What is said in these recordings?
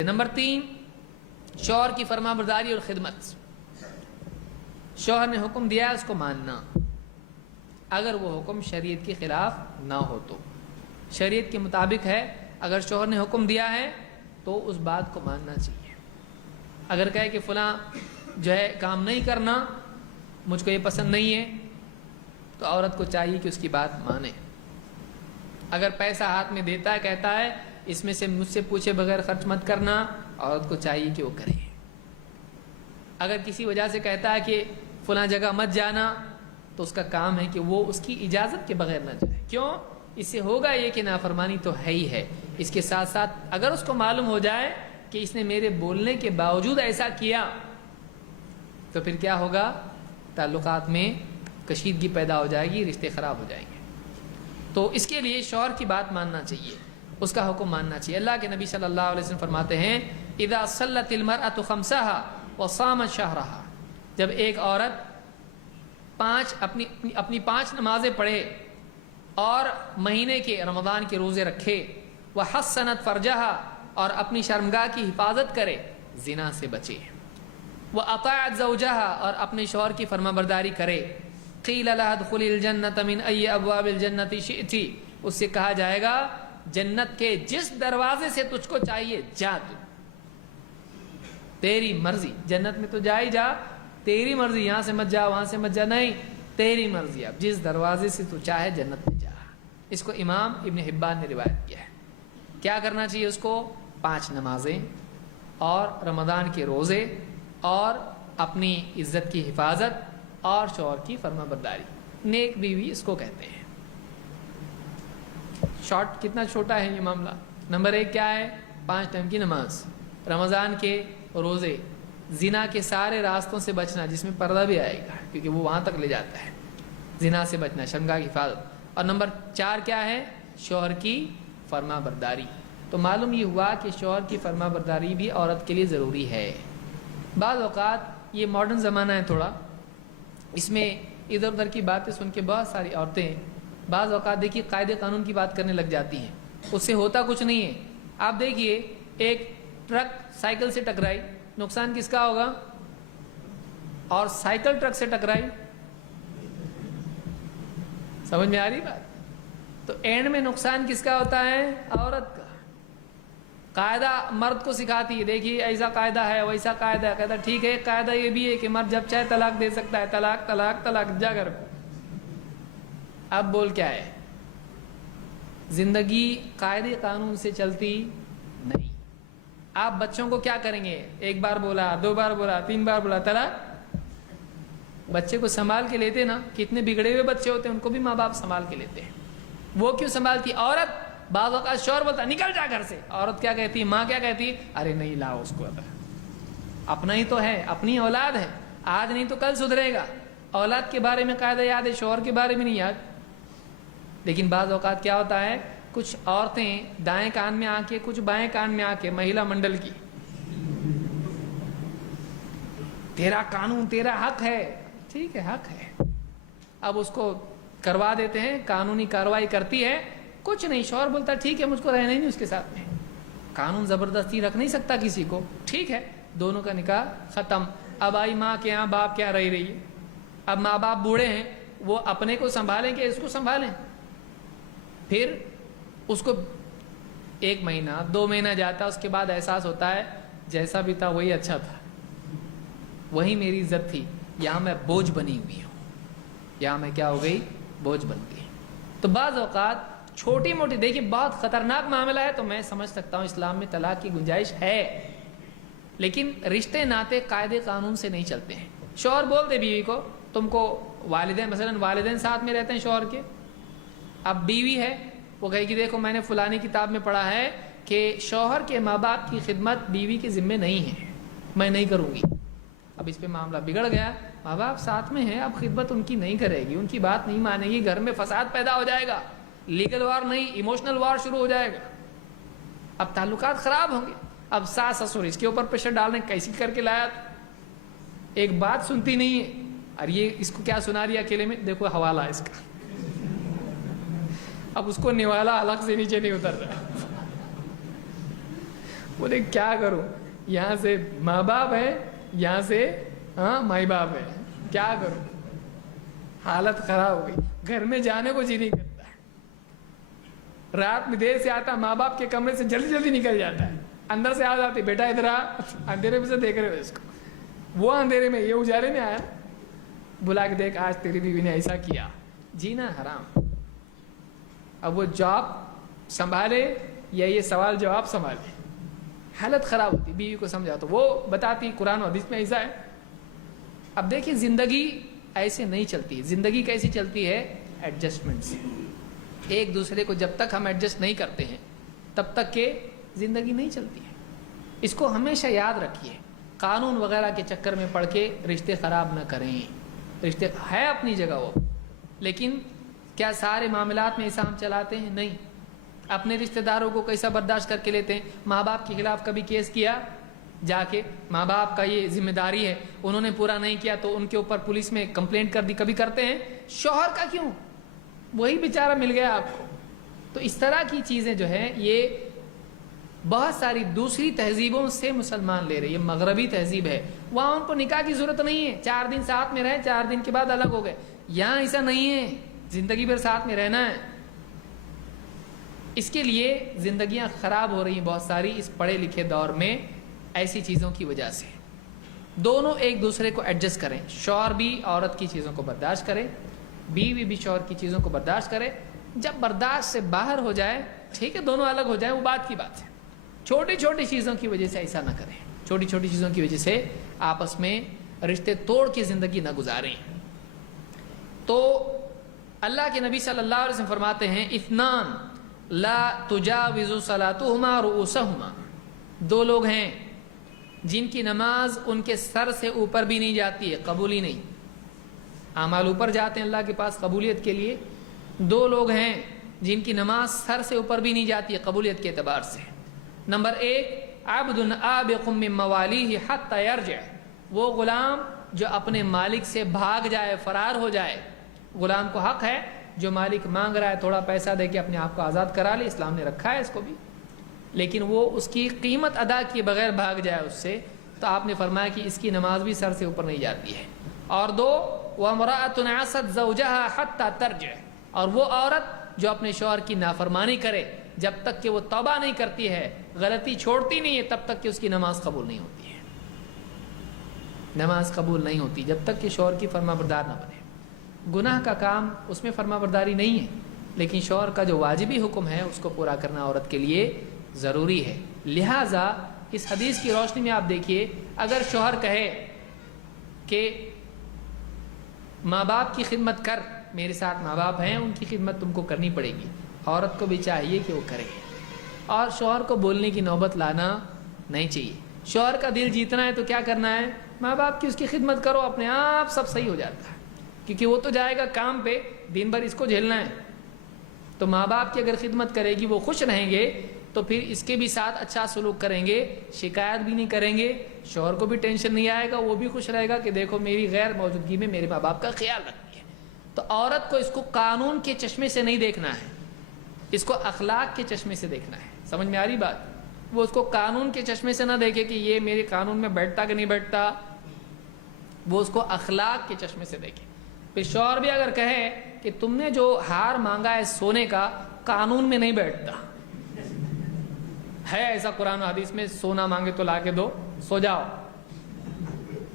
Number 3، شوہر کی فرما برداری اور خدمت۔ شوہر نے حکم دیا ہے اس کو ماننا، اگر وہ حکم شریعت کے خلاف نہ ہو تو۔ شریعت کے مطابق ہے، اگر شوہر نے حکم دیا ہے تو اس بات کو ماننا چاہیے۔ اگر کہے کہ فلاں جو ہے کام نہیں کرنا، مجھ کو یہ پسند نہیں ہے، تو عورت کو چاہیے کہ اس کی بات مانے۔ اگر پیسہ ہاتھ میں دیتا ہے، کہتا ہے اس میں سے مجھ سے پوچھے بغیر خرچ مت کرنا، عورت کو چاہیے کہ وہ کرے۔ اگر کسی وجہ سے کہتا ہے کہ فلاں جگہ مت جانا، تو اس کا کام ہے کہ وہ اس کی اجازت کے بغیر نہ جائے۔ کیوں؟ اس سے ہوگا یہ کہ نافرمانی تو ہے ہی ہے، اس کے ساتھ ساتھ اگر اس کو معلوم ہو جائے کہ اس نے میرے بولنے کے باوجود ایسا کیا، تو پھر کیا ہوگا؟ تعلقات میں کشیدگی پیدا ہو جائے گی، رشتے خراب ہو جائیں گے۔ تو اس کے لیے شوہر کی بات ماننا چاہیے، اس کا حکم ماننا چاہیے۔ اللہ کے نبی صلی اللہ علیہ وسلم فرماتے ہیں اذا صلت المرأة خمسها وصامت شهرها، جب ایک عورت اپنی پانچ نمازیں پڑھے اور مہینے کے رمضان کے روزے رکھے، وحسنت فرجها، اور اپنی شرمگاہ کی حفاظت کرے، زنا سے بچے، واطاعت زوجها، اور اپنے شوہر کی فرما برداری کرے، قیل لها ادخلی الجنة من ای ابواب الجنة شئتی، اس سے کہا جائے گا جنت کے جس دروازے سے تجھ کو چاہیے جا، تو تیری مرضی، جنت میں تو جا ہی جا، تیری مرضی، یہاں سے مت جا، وہاں سے مت جا، نہیں، تیری مرضی، اب جس دروازے سے تو چاہے جنت میں جا۔ اس کو امام ابن حبان نے روایت کیا ہے۔ کیا کرنا چاہیے اس کو؟ 5 نمازیں اور رمضان کے روزے اور اپنی عزت کی حفاظت اور شوہر کی فرما برداری، نیک بیوی اس کو کہتے ہیں۔ شارٹ کتنا چھوٹا ہے یہ معاملہ۔ نمبر 1 کیا ہے؟ 5 ٹائم کی نماز، رمضان کے روزے، زنا کے سارے راستوں سے بچنا جس میں پردہ بھی آئے گا، کیونکہ وہ وہاں تک لے جاتا ہے، زنا سے بچنا، شرمگاہ کی حفاظت۔ اور نمبر 4 کیا ہے؟ شوہر کی فرما برداری۔ تو معلوم یہ ہوا کہ شوہر کی فرما برداری بھی عورت کے لیے ضروری ہے۔ بعض اوقات یہ ماڈرن زمانہ ہے تھوڑا، اس میں ادھر ادھر کی باتیں سن کے بہت ساری عورتیں بعض اوقات دیکھیے قاعدے قانون کی بات کرنے لگ جاتی ہیں، اس سے ہوتا کچھ نہیں ہے۔ آپ دیکھیے ایک ٹرک سائیکل سے ٹکرائی، نقصان کس کا ہوگا؟ اور سائیکل ٹرک سے ٹکرائی، سمجھ میں آ رہی بات؟ تو اینڈ میں نقصان کس کا ہوتا ہے؟ عورت کا۔ قاعدہ مرد کو سکھاتی ہے، دیکھیے ایسا قاعدہ ہے، ویسا قاعدہ ہے، کہتا ٹھیک ہے، قاعدہ یہ بھی ہے کہ مرد جب چاہے طلاق دے سکتا ہے، طلاق طلاق طلاق جا کر۔ اب بول کیا ہے؟ زندگی قاعدے قانون سے چلتی نہیں۔ آپ بچوں کو کیا کریں گے؟ 1 بار بولا، 2 بار بولا، 3 بار بولا، طلاق۔ بچے کو سنبھال کے لیتے نا، کتنے بگڑے ہوئے بچے ہوتے ہیں ان کو بھی ماں باپ سنبھال کے لیتے ہیں۔ وہ کیوں سنبھالتی؟ عورت بعض اوقات شوہر بولتا نکل جا گھر سے، عورت کیا کہتی؟ ماں کیا کہتی؟ ارے نہیں لاؤ اس کو، اپنا ہی تو ہے، اپنی اولاد ہے، آج نہیں تو کل سدھرے گا۔ اولاد کے بارے میں قاعدہ یاد ہے، شوہر کے بارے میں نہیں یاد۔ لیکن بعض اوقات کیا ہوتا ہے، کچھ عورتیں دائیں کان میں آ کے، کچھ بائیں کان میں آ کے، مہیلا منڈل کی، تیرا قانون، تیرا حق ہے، ٹھیک ہے حق ہے، اب اس کو کروا دیتے ہیں، قانونی کارروائی کرتی ہے، کچھ نہیں، شوہر بولتا ٹھیک ہے مجھ کو رہنا ہی نہیں اس کے ساتھ میں، قانون زبردستی رکھ نہیں سکتا کسی کو، ٹھیک ہے، دونوں کا نکاح ختم۔ اب آئی ماں کے یہاں باپ کیا رہی ہے، اب ماں باپ بوڑھے ہیں، وہ اپنے کو سنبھالیں کہ اس کو سنبھالیں؟ پھر اس کو 1 مہینہ 2 مہینہ جاتا ہے، اس کے بعد احساس ہوتا ہے جیسا بھی تھا وہی اچھا تھا، وہی میری عزت تھی، یہاں میں بوجھ بنی ہوئی ہوں، یہاں میں کیا ہو گئی؟ بوجھ بن گئی۔ تو بعض اوقات چھوٹی موٹی، دیکھیے بہت خطرناک معاملہ ہے تو میں سمجھ سکتا ہوں اسلام میں طلاق کی گنجائش ہے، لیکن رشتے ناطے قاعدے قانون سے نہیں چلتے ہیں۔ شوہر بول دے بیوی کو، تم کو والدین، مثلا والدین ساتھ میں رہتے ہیں شوہر کے، اب بیوی ہے، وہ کہے کہ دیکھو میں نے فلانی کتاب میں پڑھا ہے کہ شوہر کے ماں باپ کی خدمت بیوی کے ذمہ نہیں ہے، میں نہیں کروں گی۔ اب اس پہ معاملہ بگڑ گیا، ماں باپ ساتھ میں ہیں، اب خدمت ان کی نہیں کرے گی، ان کی بات نہیں مانے گی، گھر میں فساد پیدا ہو جائے گا، لیگل وار نہیں ایموشنل وار شروع ہو جائے گا، اب تعلقات خراب ہوں گے۔ اب ساس سسر اس کے اوپر پریشر ڈالنے، کیسی کر کے لایا، ایک بات سنتی نہیں ہے، اور یہ اس کو کیا سنا رہی اکیلے میں، دیکھو حوالہ اس کا، اب اس کو نوالا الگ سے نیچے نہیں اتر رہا۔ بولے کیا کروں، یہاں سے ماں باپ ہے، یہاں سے مائی باپ ہے، کیا کروں، حالت خراب ہو گئی، گھر میں جانے کو جی نہیں کرتا ہے، رات میں دیر سے آتا، ماں باپ کے کمرے سے جلدی جلدی نکل جاتا ہے، اندر سے آ جاتی بیٹا ادھر آ، اندھیرے میں سے دیکھ رہے ہو اس کو، وہ اندھیرے میں، یہ اجالے میں آیا، بلا کے دیکھ آج تیری بیوی نے ایسا کیا، جینا حرام۔ اب وہ جاب سنبھالے یا یہ سوال جواب سنبھالے، حالت خراب ہوتی، بیوی کو سمجھا تو وہ بتاتی قرآن و حدیث میں ایسا ہے۔ اب دیکھیں زندگی ایسے نہیں چلتی، زندگی کیسی چلتی ہے؟ ایڈجسٹمنٹ سے، ایک دوسرے کو جب تک ہم ایڈجسٹ نہیں کرتے ہیں تب تک کہ زندگی نہیں چلتی ہے۔ اس کو ہمیشہ یاد رکھیے، قانون وغیرہ کے چکر میں پڑھ کے رشتے خراب نہ کریں، رشتے ہے اپنی جگہ وہ، لیکن کیا سارے معاملات میں ایسا ہم چلاتے ہیں؟ نہیں۔ اپنے رشتہ داروں کو کیسا برداشت کر کے لیتے ہیں؟ ماں باپ کے خلاف کبھی کیس کیا جا کے؟ ماں باپ کا یہ ذمہ داری ہے، انہوں نے پورا نہیں کیا تو ان کے اوپر پولیس میں کمپلینٹ کر دی، کبھی کرتے ہیں؟ شوہر کا کیوں؟ وہی بیچارہ مل گیا آپ کو۔ تو اس طرح کی چیزیں جو ہیں یہ بہت ساری دوسری تہذیبوں سے مسلمان لے رہے، یہ مغربی تہذیب ہے، وہاں ان کو نکاح کی ضرورت نہیں ہے، 4 دن ساتھ میں رہے، 4 دن کے بعد الگ ہو گئے، یہاں ایسا نہیں ہے، زندگی بھر ساتھ میں رہنا ہے۔ اس کے لیے زندگیاں خراب ہو رہی ہیں بہت ساری اس پڑھے لکھے دور میں، ایسی چیزوں کی وجہ سے۔ دونوں ایک دوسرے کو ایڈجسٹ کریں، شوہر بھی عورت کی چیزوں کو برداشت کرے، بیوی بھی شوہر کی چیزوں کو برداشت کرے، جب برداشت سے باہر ہو جائے ٹھیک ہے، دونوں الگ ہو جائیں، وہ بات کی بات ہے، چھوٹی چھوٹی چیزوں کی وجہ سے ایسا نہ کریں، چھوٹی چھوٹی چیزوں کی وجہ سے آپس میں رشتے توڑ کے زندگی نہ گزاریں۔ تو اللہ کے نبی صلی اللہ علیہ وسلم فرماتے ہیں اثنان لا تجاوز صلاتهما رؤوسهما، 2 لوگ ہیں جن کی نماز ان کے سر سے اوپر بھی نہیں جاتی ہے، قبول ہی نہیں، اعمال اوپر جاتے ہیں اللہ کے پاس قبولیت کے لیے، 2 لوگ ہیں جن کی نماز سر سے اوپر بھی نہیں جاتی ہے قبولیت کے اعتبار سے۔ نمبر 1 عبد آبق من موالیہ حتی یرجع، وہ غلام جو اپنے مالک سے بھاگ جائے، فرار ہو جائے۔ غلام کو حق ہے جو مالک مانگ رہا ہے تھوڑا پیسہ دے کے اپنے آپ کو آزاد کرا لے، اسلام نے رکھا ہے اس کو بھی، لیکن وہ اس کی قیمت ادا کیے بغیر بھاگ جائے اس سے، تو آپ نے فرمایا کہ اس کی نماز بھی سر سے اوپر نہیں جاتی ہے۔ اور 2 وامرأۃ عصت زوجہا حتی ترجع، اور وہ عورت جو اپنے شوہر کی نافرمانی کرے جب تک کہ وہ توبہ نہیں کرتی ہے، غلطی چھوڑتی نہیں ہے، تب تک کہ اس کی نماز قبول نہیں ہوتی ہے، نماز قبول نہیں ہوتی جب تک کہ شوہر کی فرما بردار نہ بنے۔ گناہ کا کام اس میں فرما برداری نہیں ہے، لیکن شوہر کا جو واجبی حکم ہے اس کو پورا کرنا عورت کے لیے ضروری ہے۔ لہٰذا اس حدیث کی روشنی میں آپ دیکھیے، اگر شوہر کہے کہ ماں باپ کی خدمت کر، میرے ساتھ ماں باپ ہیں ان کی خدمت تم کو کرنی پڑے گی، عورت کو بھی چاہیے کہ وہ کرے، اور شوہر کو بولنے کی نوبت لانا نہیں چاہیے۔ شوہر کا دل جیتنا ہے تو کیا کرنا ہے؟ ماں باپ کی اس کی خدمت کرو، اپنے آپ سب صحیح ہو جاتا ہے، کیونکہ وہ تو جائے گا کام پہ، دن بھر اس کو جھیلنا ہے، تو ماں باپ کی اگر خدمت کرے گی، وہ خوش رہیں گے تو پھر اس کے بھی ساتھ اچھا سلوک کریں گے، شکایت بھی نہیں کریں گے، شوہر کو بھی ٹینشن نہیں آئے گا، وہ بھی خوش رہے گا کہ دیکھو میری غیر موجودگی میں میرے ماں باپ کا خیال رکھتی ہے۔ تو عورت کو اس کو قانون کے چشمے سے نہیں دیکھنا ہے، اس کو اخلاق کے چشمے سے دیکھنا ہے۔ سمجھ میں آ رہی بات؟ وہ اس کو قانون کے چشمے سے نہ دیکھے کہ یہ میرے قانون میں بیٹھتا کہ نہیں بیٹھتا، وہ اس کو اخلاق کے چشمے سے دیکھے۔ پھر شوہر بھی اگر کہے کہ تم نے جو ہار مانگا ہے سونے کا قانون میں نہیں بیٹھتا ہے، ایسا قرآن و حدیث میں سونا مانگے تو لا کے دو، سو جاؤ،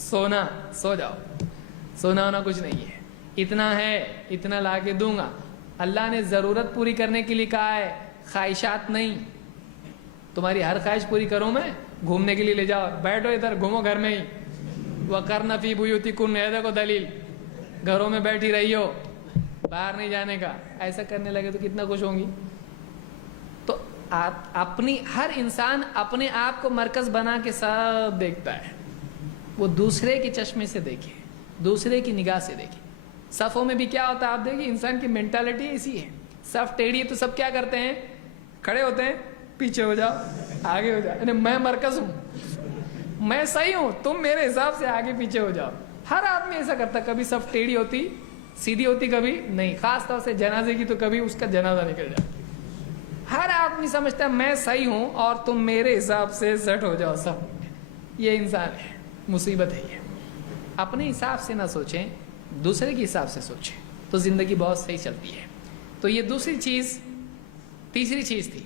سونا سو جاؤ، سونا ہونا کچھ نہیں ہے، اتنا ہے اتنا لا کے دوں گا۔ اللہ نے ضرورت پوری کرنے کے لیے کہا ہے، خواہشات نہیں۔ تمہاری ہر خواہش پوری کروں میں، گھومنے کے لیے لے جاؤ، بیٹھو ادھر گھومو گھر میں ہی، وَقَرْنَ فِي بُيُوتِكُنَّ، یہ دیکھو دلیل، گھروں میں بیٹھی رہی ہو، باہر نہیں جانے کا۔ ایسا کرنے لگے تو کتنا خوش ہوں گی۔ تو اپنی ہر انسان اپنے آپ کو مرکز بنا کے سب دیکھتا ہے، وہ دوسرے کے چشمے سے دیکھے، دوسرے کی نگاہ سے دیکھے۔ صفوں میں بھی کیا ہوتا ہے آپ دیکھیے، انسان کی مینٹالٹی ایسی ہے، صف ٹیڑھی ہے تو سب کیا کرتے ہیں؟ کھڑے ہوتے ہیں، پیچھے ہو جاؤ، آگے ہو جاؤ، یعنی میں مرکز ہوں، میں صحیح ہوں، تم میرے حساب سے آگے پیچھے ہو جاؤ۔ ہر آدمی ایسا کرتا، کبھی صف ٹیڑھی ہوتی سیدھی ہوتی، کبھی نہیں، خاص طور سے جنازے کی تو کبھی اس کا جنازہ نکل جاتا، ہر آدمی سمجھتا ہے میں صحیح ہوں اور تم میرے حساب سے سیٹ ہو جاؤ سب. یہ انسان ہے, مصیبت ہے یہ. اپنے حساب سے نہ سوچیں, دوسرے کے حساب سے سوچیں تو زندگی بہت صحیح چلتی ہے. تو یہ دوسری چیز. تیسری چیز تھی